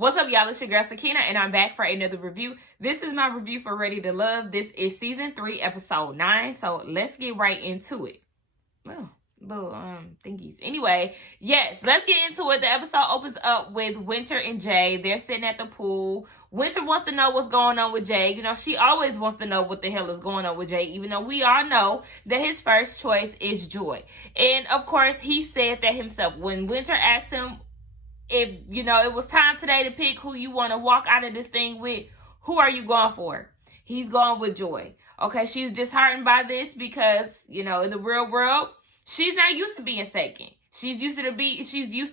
What's up, y'all? It's your girl, Sakina, and I'm back for another review. This is my review for Ready to Love. This is Season 3, Episode 9, so let's get right into it. Well, little thingies. Anyway, yes, let's get into it. The episode opens up with Winter and Jay. They're sitting at the pool. Winter wants to know what's going on with Jay. You know, she always wants to know what the hell is going on with Jay, even though we all know that his first choice is Joy. And, of course, he said that himself. When Winter asked him, if, you know, it was time today to pick who you want to walk out of this thing with, who are you going for? He's going with Joy. Okay, she's disheartened by this because, you know, in the real world, she's not used to being second. She's used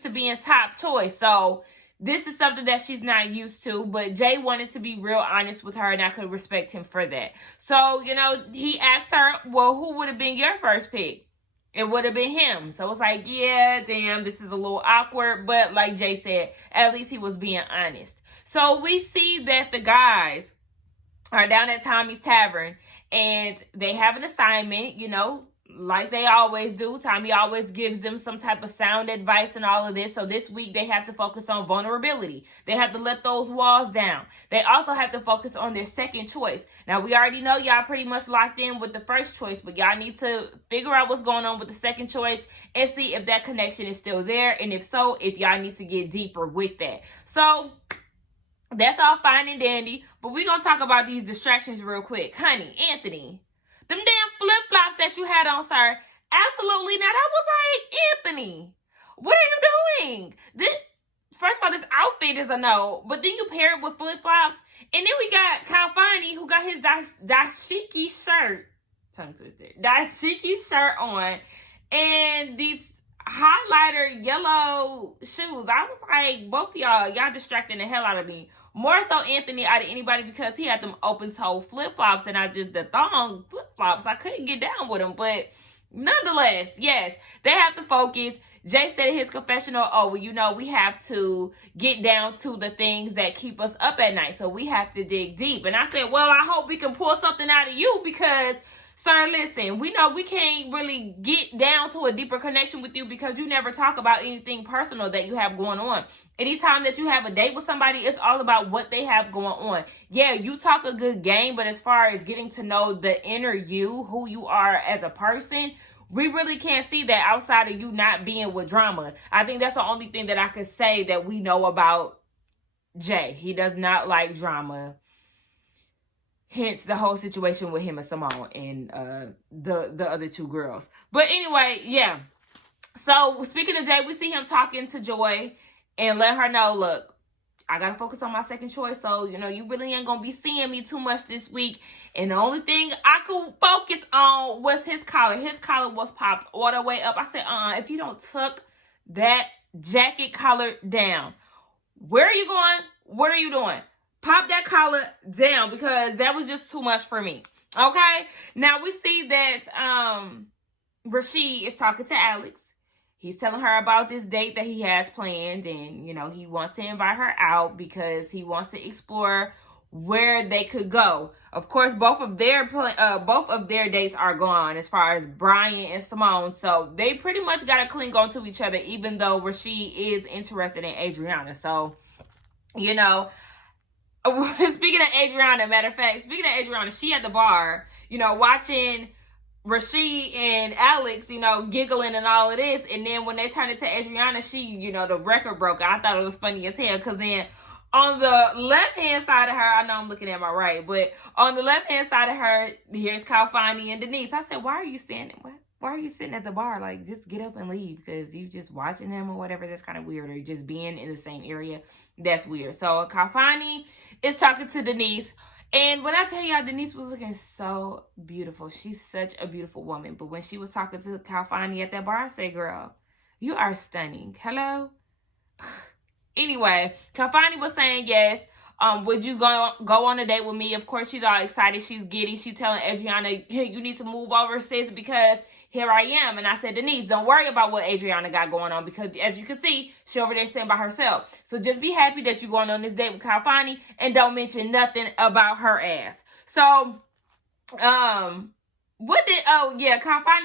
to being top choice. So this is something that she's not used to. But Jay wanted to be real honest with her, and I could respect him for that. So, you know, he asked her, well, who would have been your first pick? It would have been him. So it's like, yeah, damn, this is a little awkward. But like Jay said, at least he was being honest. So we see that the guys are down at Tommy's Tavern. And they have an assignment, you know, like they always do. Tommy always gives them some type of sound advice and all of this. So this week they have to focus on vulnerability. They have to let those walls down. They also have to focus on their second choice. Now, we already know y'all pretty much locked in with the first choice, but y'all need to figure out what's going on with the second choice and see if that connection is still there. And if so, if y'all need to get deeper with that. So that's all fine and dandy, but we're going to talk about these distractions real quick. Honey, Anthony, them damn flip-flops that you had on, sir, absolutely not. I was like, Anthony, what are you doing? First of all, this outfit is a no, but then you pair it with flip-flops, and then we got Kalfani, who got his dashiki shirt, tongue twister, dashiki shirt on, and these highlighter yellow shoes. I was like, both of y'all distracting the hell out of me. More so Anthony out of anybody because he had them open-toe flip-flops and the thong flip-flops. I couldn't get down with them. But nonetheless, yes, they have to focus. Jay said in his confessional, oh, well, you know, we have to get down to the things that keep us up at night. So we have to dig deep. And I said, well, I hope we can pull something out of you because, sir, listen, we know we can't really get down to a deeper connection with you because you never talk about anything personal that you have going on. Anytime that you have a date with somebody, it's all about what they have going on. Yeah, you talk a good game, but as far as getting to know the inner you, who you are as a person, we really can't see that outside of you not being with drama. I think that's the only thing that I could say that we know about Jay. He does not like drama. Hence the whole situation with him and Simone and the other two girls. But anyway, yeah. So speaking of Jay, we see him talking to Joy and let her know, look, I got to focus on my second choice. So, you know, you really ain't going to be seeing me too much this week. And the only thing I could focus on was his collar. His collar was popped all the way up. I said, if you don't tuck that jacket collar down, where are you going? What are you doing? Pop that collar down because that was just too much for me. Okay? Now we see that Rashid is talking to Alex. He's telling her about this date that he has planned, and, you know, he wants to invite her out because he wants to explore where they could go. Of course, both of their dates are gone as far as Brian and Simone, so they pretty much got to cling on to each other, even though Rashid is interested in Adriana. So, you know, speaking of Adriana, she at the bar, you know, watching Rashid and Alex, you know, giggling and all of this. And then when they turned it to Adriana, she, you know, the record broke. I thought it was funny as hell because then on the left-hand side of her, I know I'm looking at my right, but on the left-hand side of her, here's Kalfani and Denise. I said, why are you sitting at the bar? Like, just get up and leave because you just watching them or whatever. That's kind of weird. Or just being in the same area. That's weird. So Kalfani is talking to Denise. And when I tell y'all, Denise was looking so beautiful. She's such a beautiful woman. But when she was talking to Kalfani at that bar, I said, girl, you are stunning. Hello? Anyway, Kalfani was saying yes. Would you go on a date with me? Of course, she's all excited. She's giddy. She's telling Adriana, hey, you need to move over, sis, because here I am. And I said, Denise, don't worry about what Adriana got going on because as you can see, she over there sitting by herself. So just be happy that you're going on this date with Kalfani and don't mention nothing about her ass. So, Kalfani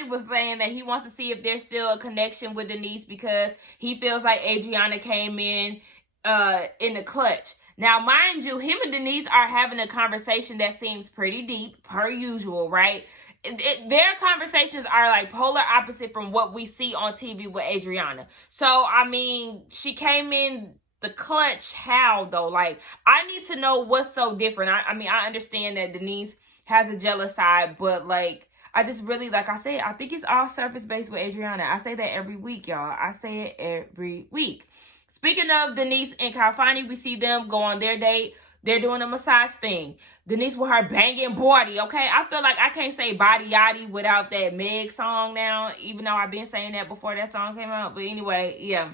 was saying that he wants to see if there's still a connection with Denise because he feels like Adriana came in in the clutch. Now, mind you, him and Denise are having a conversation that seems pretty deep, per usual, right? Their conversations are like polar opposite from what we see on TV with Adriana. So, I mean, she came in the clutch. How, though? Like, I need to know what's so different. I mean, I understand that Denise has a jealous side, but, like, I just really, like I said, I think it's all surface-based with Adriana. I say that every week, y'all. I say it every week. Speaking of Denise and Calfani, we see them go on their date. They're doing a massage thing. Denise with her banging body, okay? I feel like I can't say body yaddy without that Meg song now, even though I've been saying that before that song came out. But anyway, yeah.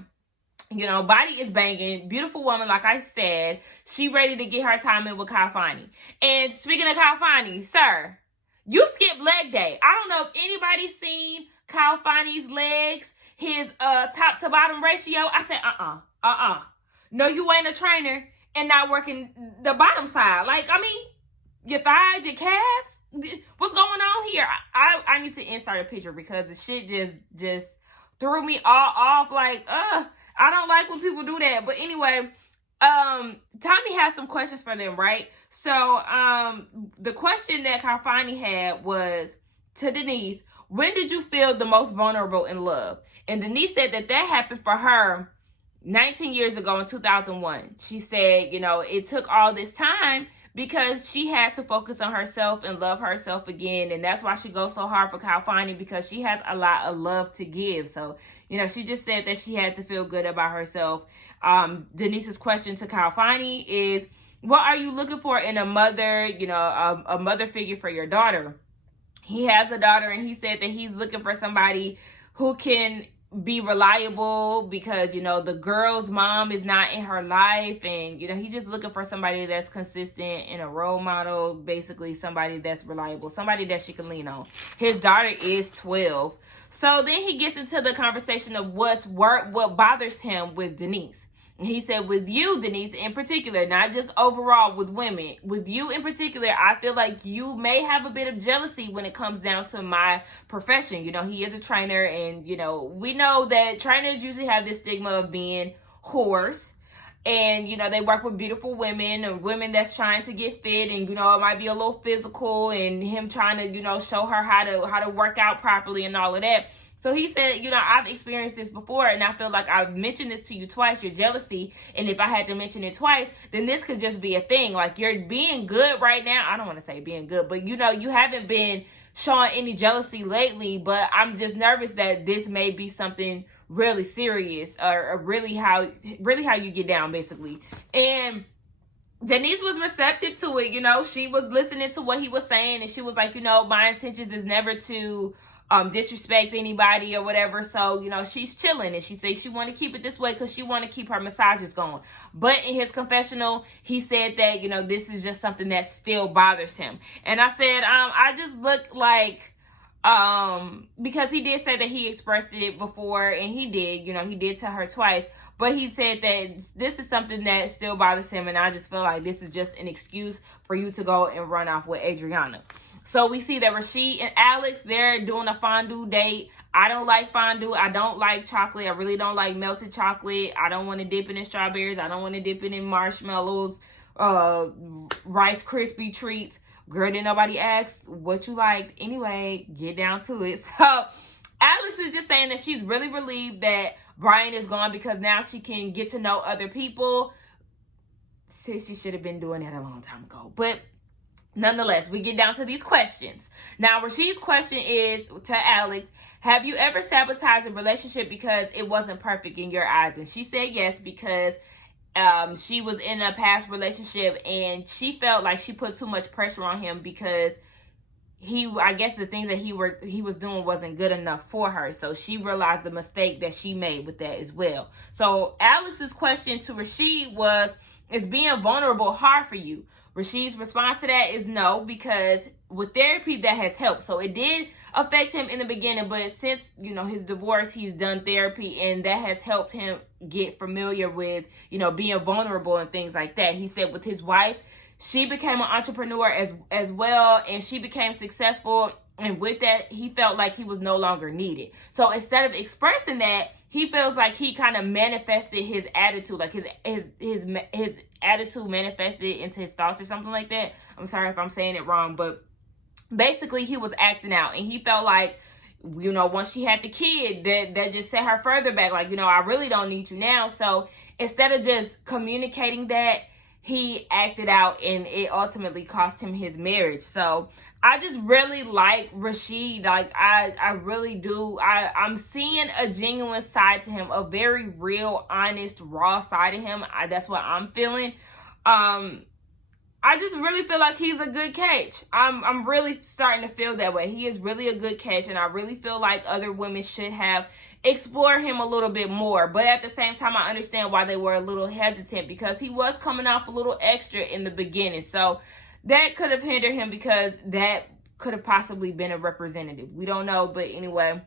You know, body is banging. Beautiful woman, like I said. She ready to get her time in with Calfani. And speaking of Calfani, sir, you skipped leg day. I don't know if anybody's seen Calfani's legs, his top to bottom ratio. I said, no, you ain't a trainer and not working the bottom side. Like, I mean, your thighs, your calves, what's going on here? I need to insert a picture because the shit just threw me all off. Like, I don't like when people do that. But anyway, Tommy has some questions for them, right? So, the question that Calfani had was to Denise, when did you feel the most vulnerable in love? And Denise said that happened for her 19 years ago in 2001. She said, you know, it took all this time because she had to focus on herself and love herself again. And that's why she goes so hard for Calfani, because she has a lot of love to give. So, you know, she just said that she had to feel good about herself. Denise's question to Calfani is, what are you looking for in a mother, you know, a mother figure for your daughter? He has a daughter, and he said that he's looking for somebody who can be reliable because, you know, the girl's mom is not in her life, and, you know, he's just looking for somebody that's consistent and a role model, basically somebody that's reliable, somebody that she can lean on. His daughter is 12. So then he gets into the conversation of what bothers him with Denise. And he said, with you, Denise, in particular, not just overall with women, with you in particular, I feel like you may have a bit of jealousy when it comes down to my profession. You know, he is a trainer, and, you know, we know that trainers usually have this stigma of being whores. And, you know, they work with beautiful women or women that's trying to get fit, and, you know, it might be a little physical, and him trying to, you know, show her how to work out properly and all of that. So he said, you know, I've experienced this before, and I feel like I've mentioned this to you twice, your jealousy. And if I had to mention it twice, then this could just be a thing. Like, you're being good right now. I don't want to say being good, but, you know, you haven't been showing any jealousy lately. But I'm just nervous that this may be something really serious, or really how you get down, basically. And Denise was receptive to it. You know, she was listening to what he was saying, and she was like, you know, my intentions is never to disrespect anybody or whatever. So, you know, she's chilling, and she says she want to keep it this way because she want to keep her massages going. But in his confessional, he said that, you know, this is just something that still bothers him. And I said, I just look like, because he did say that he expressed it before, and he did, you know, he did tell her twice, but he said that this is something that still bothers him, and I just feel like this is just an excuse for you to go and run off with Adriana. So we see that Rasheed and Alex, they're doing a fondue date. I don't like fondue. I don't like chocolate. I really don't like melted chocolate. I don't want to dip it in strawberries. I don't want to dip it in marshmallows, Rice Krispie treats. Girl, didn't nobody ask what you liked. Anyway, get down to it. So Alex is just saying that she's really relieved that Brian is gone, because now she can get to know other people. Says she should have been doing that a long time ago. But nonetheless, we get down to these questions. Now, Rasheed's question is to Alex, have you ever sabotaged a relationship because it wasn't perfect in your eyes? And she said yes, because she was in a past relationship, and she felt like she put too much pressure on him because I guess the things that he was doing wasn't good enough for her. So she realized the mistake that she made with that as well. So Alex's question to Rasheed was, is being vulnerable hard for you? Rasheed's response to that is no, because with therapy that has helped. So it did affect him in the beginning, but since, you know, his divorce, he's done therapy, and that has helped him get familiar with, you know, being vulnerable and things like that. He said with his wife, she became an entrepreneur as well, and she became successful, and with that, he felt like he was no longer needed. So instead of expressing that, he feels like he kind of manifested his attitude, like his attitude manifested into his thoughts or something like that. I'm sorry if I'm saying it wrong, but basically he was acting out, and he felt like, you know, once she had the kid, that just set her further back. Like, you know, I really don't need you now. So instead of just communicating that, he acted out, and it ultimately cost him his marriage. So I just really like Rashid. Like, I really do. I'm seeing a genuine side to him, a very real, honest, raw side of him. That's what I'm feeling. I just really feel like he's a good catch. I'm really starting to feel that way. He is really a good catch, and I really feel like other women should have explored him a little bit more. But at the same time, I understand why they were a little hesitant, because he was coming off a little extra in the beginning. So that could have hindered him, because that could have possibly been a representative. We don't know, but anyway,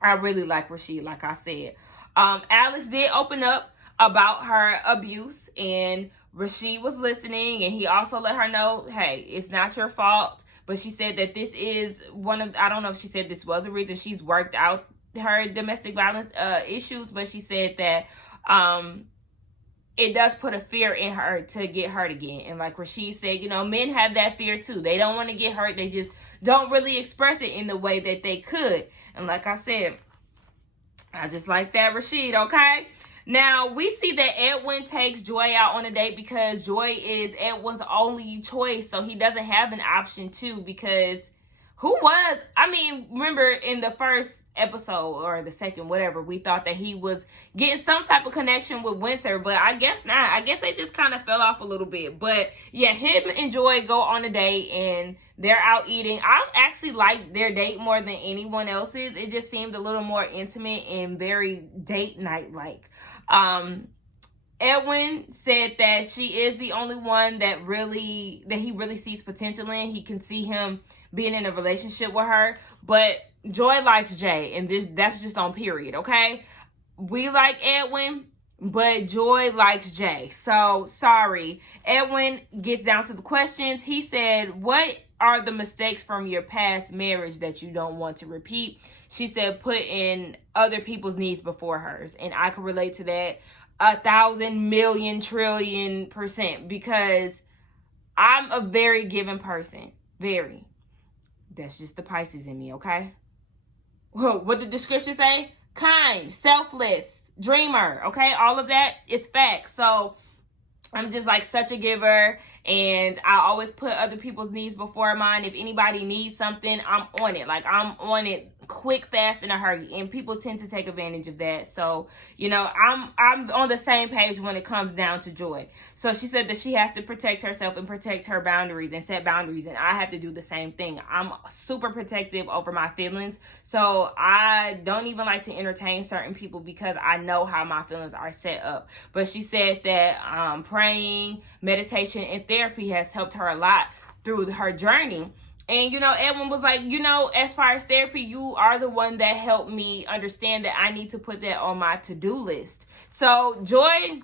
I really like Rashid, like I said. Alex did open up about her abuse, and Rashid was listening, and he also let her know, hey, it's not your fault. But she said that this is one of, I don't know if she said this was a reason she's worked out her domestic violence issues, but she said that it does put a fear in her to get hurt again. And like Rashid said, you know, men have that fear too. They don't want to get hurt. They just don't really express it in the way that they could. And like I said, I just like that, Rashid, okay? Now, we see that Edwin takes Joy out on a date because Joy is Edwin's only choice. So he doesn't have an option too, because remember in the first episode or the second, whatever, we thought that he was getting some type of connection with Winter, but I guess not. I guess they just kind of fell off a little bit. But yeah, him and Joy go on a date, and they're out eating. I actually like their date more than anyone else's. It just seemed a little more intimate and very date night like. Edwin said that she is the only one that he really sees potential in. He can see him being in a relationship with her, but Joy likes Jay, and that's just on period, okay? We like Edwin, but Joy likes Jay. So, sorry. Edwin gets down to the questions. He said, what are the mistakes from your past marriage that you don't want to repeat? She said, put in other people's needs before hers. And I can relate to that 1,000,000,000,000,000,000%, because I'm a very giving person. Very. That's just the Pisces in me, okay? Well, what did the scripture say? Kind, selfless, dreamer, okay? All of that is facts. So I'm just like such a giver, and I always put other people's needs before mine. If anybody needs something, I'm on it. Like, I'm on it quick, fast, in a hurry, and people tend to take advantage of that. So, you know, I'm on the same page when it comes down to Joy. So she said that she has to protect herself and protect her boundaries and set boundaries, and I have to do the same thing. I'm super protective over my feelings, so I don't even like to entertain certain people because I know how my feelings are set up. But she said that praying, meditation, and therapy has helped her a lot through her journey. And, you know, Edwin was like, you know, as far as therapy, you are the one that helped me understand that I need to put that on my to-do list. So Joy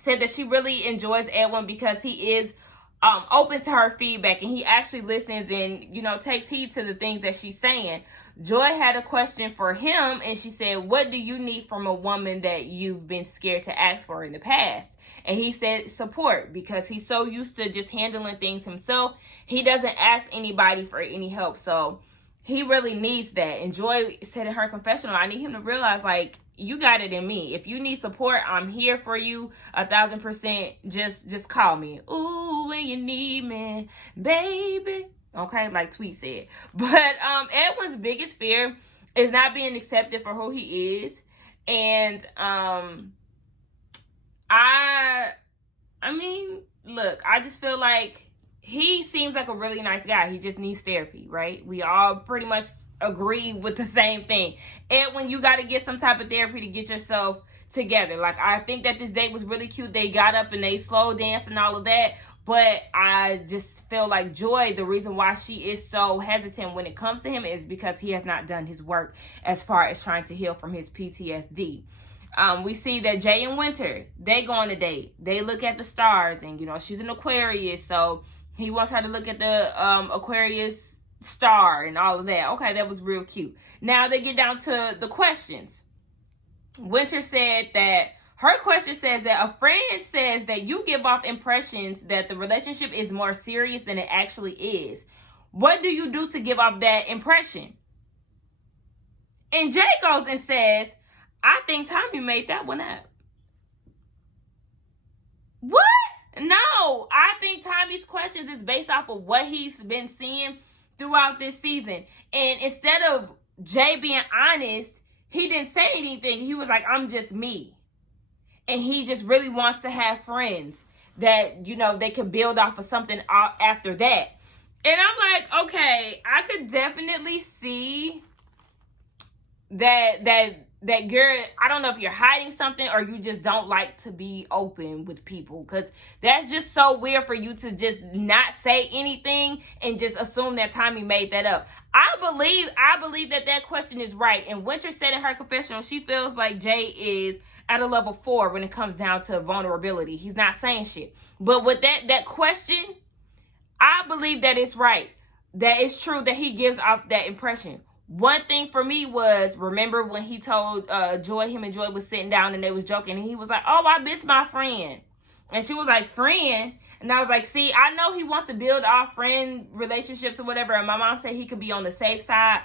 said that she really enjoys Edwin because he is open to her feedback, and he actually listens and, you know, takes heed to the things that she's saying. Joy had a question for him, and she said, what do you need from a woman that you've been scared to ask for in the past? And he said support, because he's so used to just handling things himself. He doesn't ask anybody for any help. So he really needs that. And Joy said in her confessional, I need him to realize, like, you got it in me. If you need support, I'm here for you 1,000%. Just call me. Ooh, when you need me, baby. Okay, like Tweet said. But Edwin's biggest fear is not being accepted for who he is. And I mean, look, I just feel like he seems like a really nice guy. He just needs therapy, right? We all pretty much agree with the same thing. And when you got to get some type of therapy to get yourself together. Like, I think that this date was really cute. They got up and they slow danced and all of that. But I just feel like Joy, the reason why she is so hesitant when it comes to him is because he has not done his work as far as trying to heal from his PTSD. We see that Jay and Winter, they go on a date. They look at the stars, and, you know, she's an Aquarius, so he wants her to look at the Aquarius star and all of that. Okay, that was real cute. Now they get down to the questions. Winter said that her question says that a friend says that you give off impressions that the relationship is more serious than it actually is. What do you do to give off that impression? And Jay goes and says, I think Tommy made that one up. What? No, I think Tommy's questions is based off of what he's been seeing throughout this season. And instead of Jay being honest, he didn't say anything. He was like, I'm just me. And he just really wants to have friends that, you know, they can build off of something after that. And I'm like, okay, I could definitely see that you're, I don't know if you're hiding something or you just don't like to be open with people, because that's just so weird for you to just not say anything and just assume that Tommy made that up. I believe that question is right. And Winter said in her confessional, she feels like Jay is at a level 4 when it comes down to vulnerability. He's not saying shit. But with that question, I believe that it's right. That it's true that he gives off that impression. One thing for me was, remember when he told Joy, him and Joy was sitting down and they was joking, and he was like, oh, I miss my friend. And she was like, friend? And I was like, see, I know he wants to build off friend relationships or whatever. And my mom said he could be on the safe side,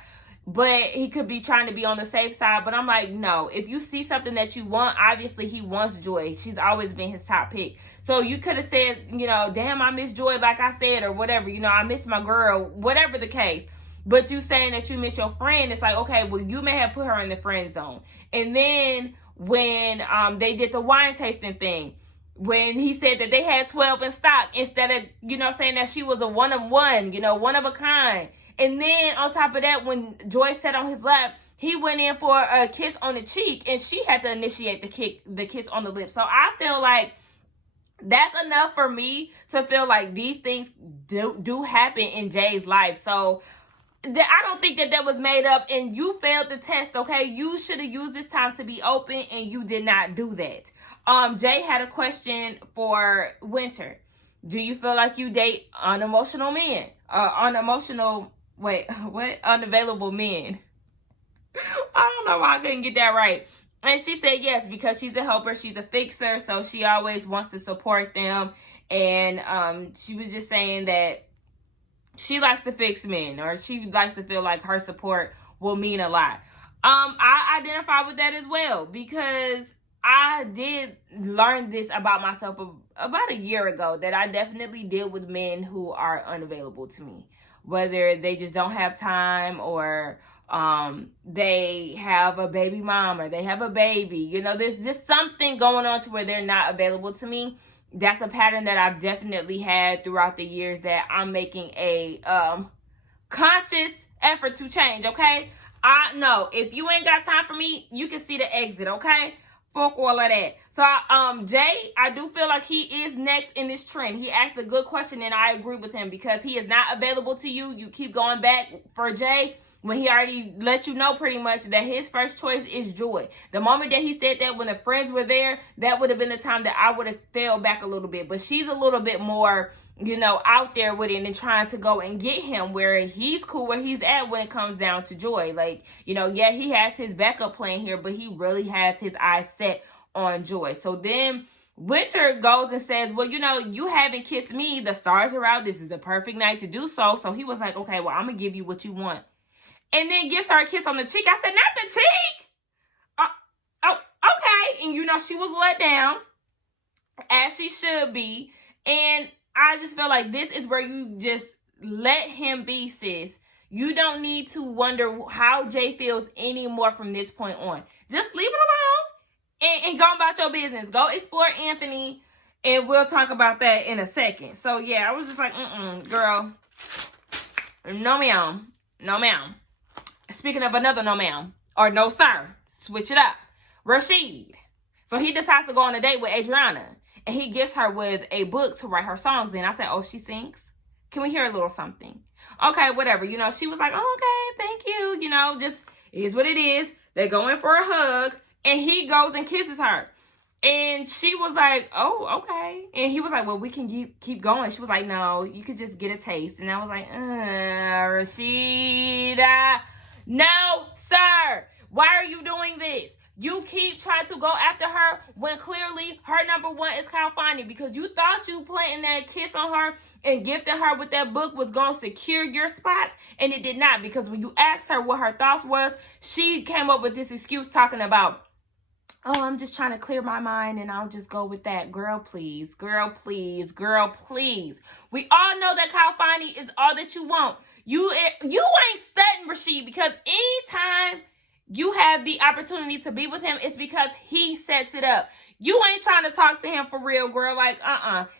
but he could be trying to be on the safe side. But I'm like, no, if you see something that you want, obviously he wants Joy. She's always been his top pick. So you could have said, you know, damn, I miss Joy, like I said, or whatever, you know, I miss my girl, whatever the case. But you saying that you miss your friend, it's like, okay, well, you may have put her in the friend zone. And then when they did the wine tasting thing, when he said that they had 12 in stock, instead of, you know, saying that she was a one of one, you know, one of a kind. And then on top of that, when Joy sat on his lap, he went in for a kiss on the cheek, and she had to initiate the kiss on the lips. So I feel like that's enough for me to feel like these things do happen in Jay's life. So I don't think that was made up, and you failed the test, okay? You should have used this time to be open, and you did not do that. Jay had a question for Winter. Do you feel like you date unemotional men? Unavailable men. I don't know why I couldn't get that right. And she said yes, because she's a helper, she's a fixer, so she always wants to support them. And she was just saying that she likes to fix men, or she likes to feel like her support will mean a lot. I identify with that as well, because I did learn this about myself about a year ago, that I definitely deal with men who are unavailable to me, whether they just don't have time, or they have a baby mom, or they have a baby. You know, there's just something going on to where they're not available to me. That's a pattern that I've definitely had throughout the years that I'm making a conscious effort to change, okay? I know if you ain't got time for me, you can see the exit, okay? Fuck all of that. So, Jay, I do feel like he is next in this trend. He asked a good question, and I agree with him, because he is not available to you. You keep going back for Jay when he already let you know pretty much that his first choice is Joy. The moment that he said that, when the friends were there, that would have been the time that I would have fell back a little bit. But she's a little bit more, you know, out there with it and trying to go and get him, where he's cool where he's at when it comes down to Joy. Like, you know, yeah, he has his backup plan here, but he really has his eyes set on Joy. So then Winter goes and says, well, you know, you haven't kissed me. The stars are out. This is the perfect night to do so. So he was like, okay, well, I'm going to give you what you want. And then gives her a kiss on the cheek. I said, not the cheek. Okay. And, you know, she was let down, as she should be. And I just feel like this is where you just let him be, sis. You don't need to wonder how Jay feels anymore from this point on. Just leave it alone and go about your business. Go explore Anthony, and we'll talk about that in a second. So, yeah, I was just like, girl. No, ma'am. No, ma'am. Speaking of another no ma'am, or no sir, switch it up. Rashid. So he decides to go on a date with Adriana, and he gifts her with a book to write her songs in. I said, oh, she sings? Can we hear a little something? Okay, whatever. You know, she was like, oh, okay, thank you. You know, just is what it is. They go in for a hug, and he goes and kisses her. And she was like, oh, okay. And he was like, well, we can keep going. She was like, no, you could just get a taste. And I was like, Rashida. No, sir. Why are you doing this? You keep trying to go after her when clearly her number one is Kyle Fani, because you thought you planting that kiss on her and gifting her with that book was going to secure your spots, and it did not, because when you asked her what her thoughts was, she came up with this excuse talking about, oh, I'm just trying to clear my mind and I'll just go with that. Girl, please. Girl, please. Girl, please. We all know that Kyle Fani is all that you want. You ain't studying Rasheed, because anytime you have the opportunity to be with him, it's because he sets it up. You ain't trying to talk to him for real, girl. Like,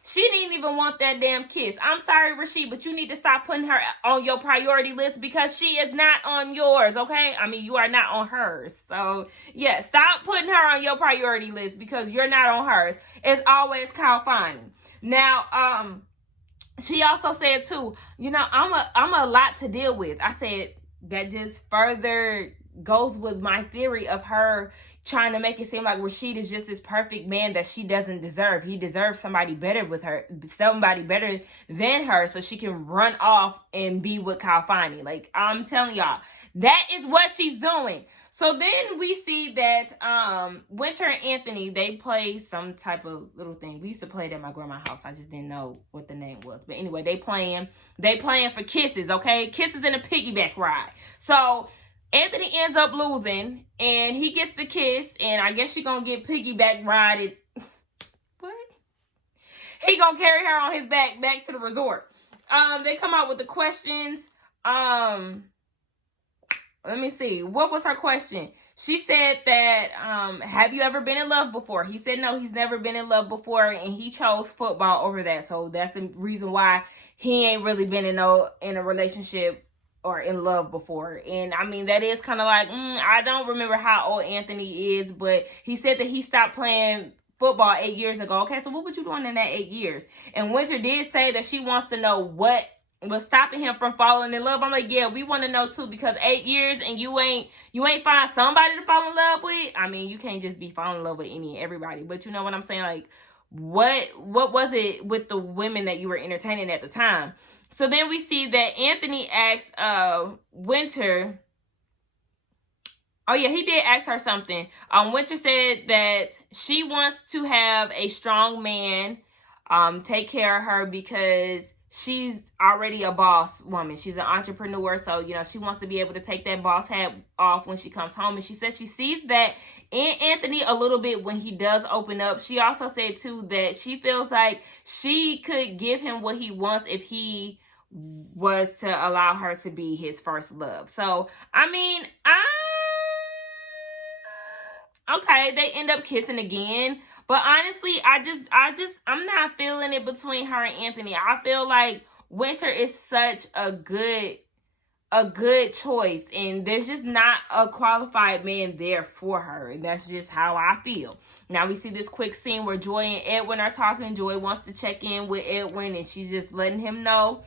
she didn't even want that damn kiss. I'm sorry, Rasheed, but you need to stop putting her on your priority list, because she is not on yours, okay? I mean, you are not on hers. So, yeah, stop putting her on your priority list, because you're not on hers. It's always Kyle Fani. Now, she also said, too, I'm a lot to deal with. I said, that just further goes with my theory of her trying to make it seem like Rasheed is just this perfect man that she doesn't deserve. He deserves somebody better with her, somebody better than her, so she can run off and be with Kyle Fani. Like, I'm telling y'all, that is what she's doing. So then we see that Winter and Anthony, they play some type of little thing. We used to play it at my grandma's house. I just didn't know what the name was. But anyway, they playing for kisses, okay? Kisses in a piggyback ride. So Anthony ends up losing, and he gets the kiss, and I guess she gonna get piggyback rided. What? He gonna carry her on his back to the resort. They come out with the questions. Let me see. What was her question? She said that, have you ever been in love before? He said no, he's never been in love before, and he chose football over that. So that's the reason why he ain't really been in a relationship or in love before. And I mean, that is kind of like, I don't remember how old Anthony is, but he said that he stopped playing football 8 years ago. Okay, so what was you doing in that 8 years? And Winter did say that she wants to know what was stopping him from falling in love. I'm like, yeah, we want to know too, because 8 years and you ain't find somebody to fall in love with. I mean, you can't just be falling in love with everybody, but you know what I'm saying? Like, what was it with the women that you were entertaining at the time? So then we see that Anthony asked Winter. Oh yeah, he did ask her something. Winter said that she wants to have a strong man take care of her, because she's already a boss woman. She's an entrepreneur, so she wants to be able to take that boss hat off when she comes home. And she says she sees that in Anthony a little bit when he does open up. She also said too that she feels like she could give him what he wants if he was to allow her to be his first love. So I mean, okay, they end up kissing again. But honestly, I'm not feeling it between her and Anthony. I feel like Winter is such a good choice, and there's just not a qualified man there for her, and that's just how I feel. Now we see this quick scene where Joy and Edwin are talking. Joy wants to check in with Edwin, and she's just letting him know,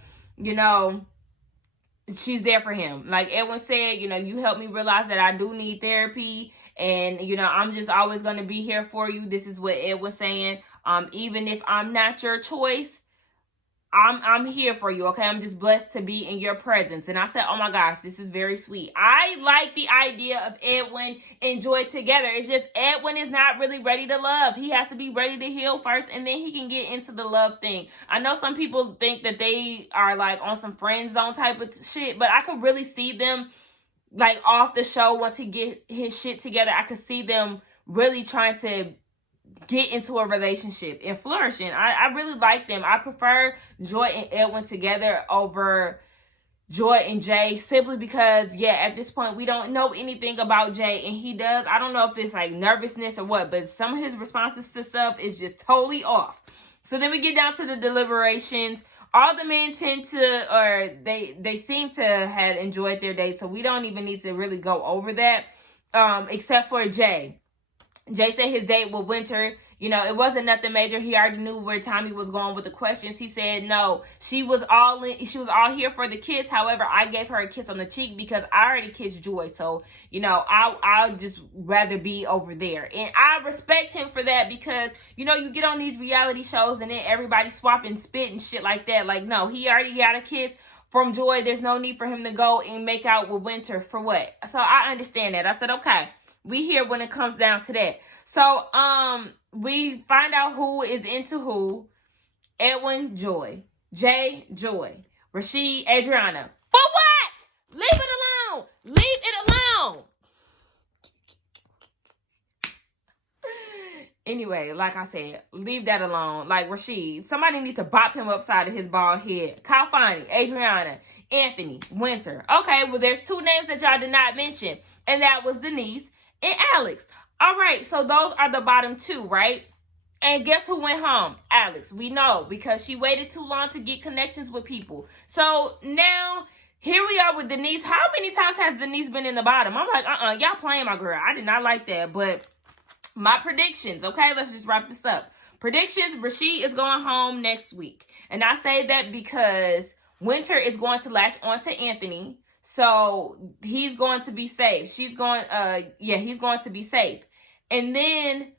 she's there for him. Like Edwin said, you helped me realize that I do need therapy. And, I'm just always going to be here for you. This is what Ed was saying. Even if I'm not your choice, I'm here for you, okay? I'm just blessed to be in your presence. And I said, oh my gosh, this is very sweet. I like the idea of Edwin and Joy together. It's just Edwin is not really ready to love. He has to be ready to heal first, and then he can get into the love thing. I know some people think that they are like on some friend zone type of shit, but I could really see them like off the show once he get his shit together. I could see them really trying to get into a relationship and flourishing. I really like them. I prefer Joy and Edwin together over Joy and Jay, simply because, yeah, at this point, we don't know anything about Jay, and he does. I don't know if it's like nervousness or what, but some of his responses to stuff is just totally off. So then we get down to the deliberations. All the men tend to, or they seem to have enjoyed their date, so we don't even need to really go over that, except for Jay. Jay said his date with Winter, it wasn't nothing major. He already knew where Tommy was going with the questions. He said, no, she was all here for the kiss. However, I gave her a kiss on the cheek because I already kissed Joy. So, I'll just rather be over there. And I respect him for that, because, you get on these reality shows and then everybody swapping spit and shit like that. Like, no, he already got a kiss from Joy. There's no need for him to go and make out with Winter for what? So I understand that. I said, okay. we hear when it comes down to that. So, we find out who is into who. Edwin, Joy. Jay, Joy. Rasheed, Adriana. For what? Leave it alone. Leave it alone. Anyway, like I said, leave that alone. Like Rasheed, somebody needs to bop him upside of his bald head. Kyle Fani, Adriana, Anthony, Winter. Okay, well, there's 2 names that y'all did not mention, and that was Denise and Alex. All right, so those are the bottom 2, right? And guess who went home? Alex. We know, because she waited too long to get connections with people. So now, here we are with Denise. How many times has Denise been in the bottom? I'm like, y'all playing my girl. I did not like that, but my predictions, okay? Let's just wrap this up. Predictions, Rasheed is going home next week. And I say that because Winter is going to latch on to Anthony. So he's going to be safe. He's going to be safe. And then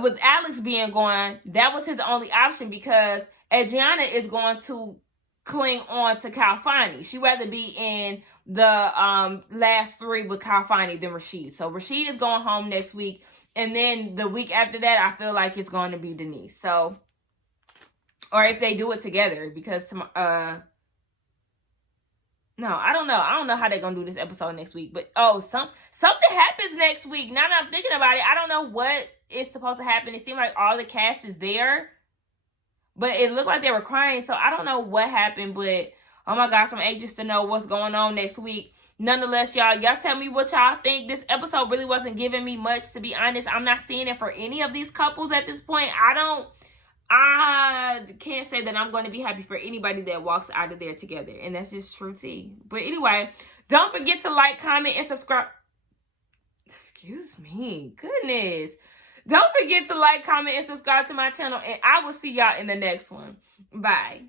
with Alex being gone, that was his only option because Adriana is going to cling on to Kyle Fani. She'd rather be in the last 3 with Kyle Fani than Rasheed. So Rasheed is going home next week. And then the week after that, I feel like it's going to be Denise. So, or if they do it together, because no, I don't know. I don't know how they're going to do this episode next week. But, something happens next week. Now that I'm thinking about it, I don't know what is supposed to happen. It seemed like all the cast is there. But it looked like they were crying. So, I don't know what happened. But, oh my gosh, I'm anxious to know what's going on next week. Nonetheless, y'all tell me what y'all think. This episode really wasn't giving me much, to be honest. I'm not seeing it for any of these couples at this point. I can't say that I'm going to be happy for anybody that walks out of there together. And that's just true tea. But anyway, don't forget to like, comment, and subscribe. Excuse me. Goodness. Don't forget to like, comment, and subscribe to my channel. And I will see y'all in the next one. Bye.